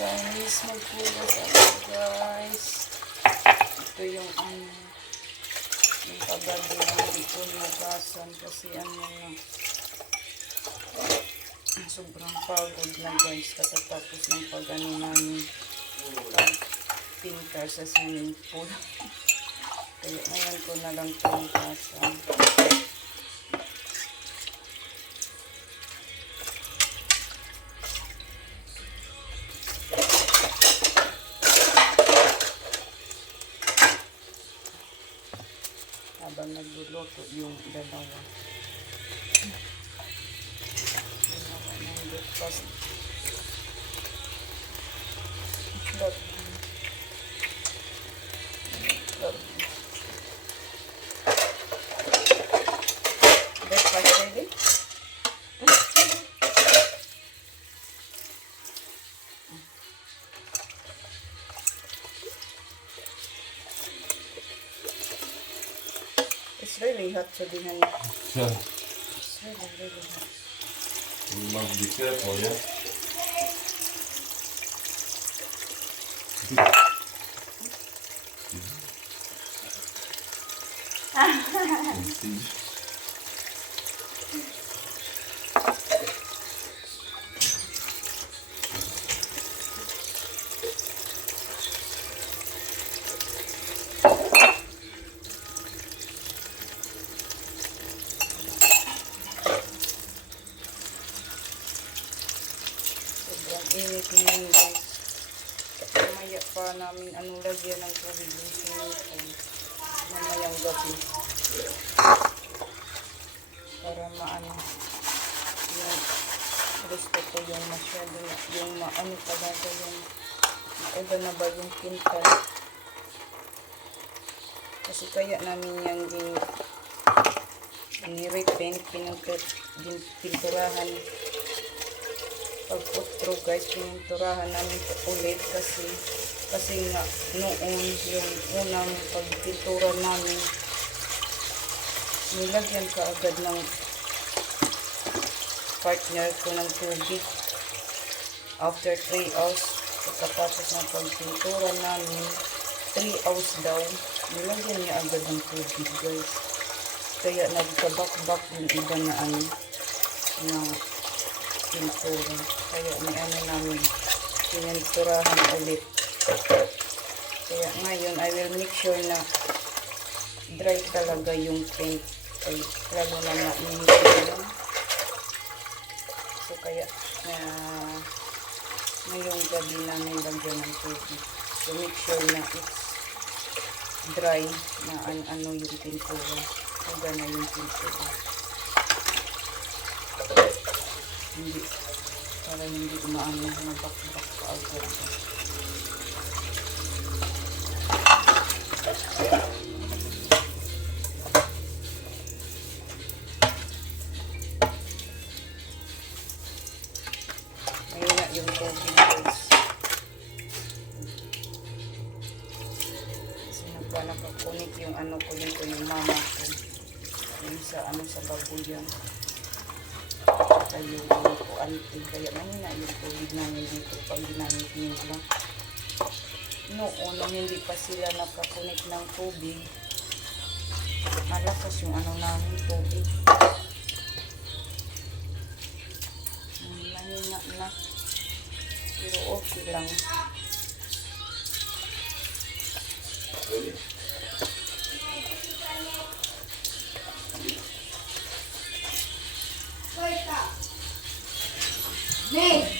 Guys, magkulas ako guys. Ito yung yung kagabi na hindi ko nagasan kasi sobrang pagod na guys katatapos ng pag-ano namin pag-pinter sa swimming pool. Kaya ngayon ko na lang pinagasan. Habang nagluluto yung dalawa ng breakfast. Breakfast ready? It's really hot today, honey. Yeah. It's really hot. You must be careful, yeah? Sobrang init ngayon guys. Mamaya pa namin lagyan ng tubig yung sinitin. Mamayang gabi. Para yung gusto ko yung masyado yung talaga yung iba na ba yung pintal. Kasi kaya namin yung ni-repaint, pininturahan. Pag putro guys, pininturahan namin ulit kasi nga noon yung unang pagpintura namin nilagyan ka agad ng partner ko ng tubig after 3 hours. Pagkatapos ng pagpintura namin 3 hours daw nilagyan niya agad ng tubig guys, kaya nagkabak-bak yung iba na na pintura. Kaya may namin pininturahan ulit. Kaya ngayon I will make sure na dry talaga yung paint. Lalo na mainit yun. So kaya ngayong gabi namin lagyan ng tubig. So make sure na it's dry na yung pintura. Huwag na yung pintura. Hindi. Para hindi mabak-bak pa agad. Ngayon na yung tubig guys. Kasi nakakunik yung ko dito, yung mama ko. Yung sa babuyan. Yung kuanti, kaya mahina yung tubig namin dito pag ginamit nila. Noon, hindi pa sila nakakunik ng tubig, malakas yung namin tubig. Mahina na, pero okay lang. Hey!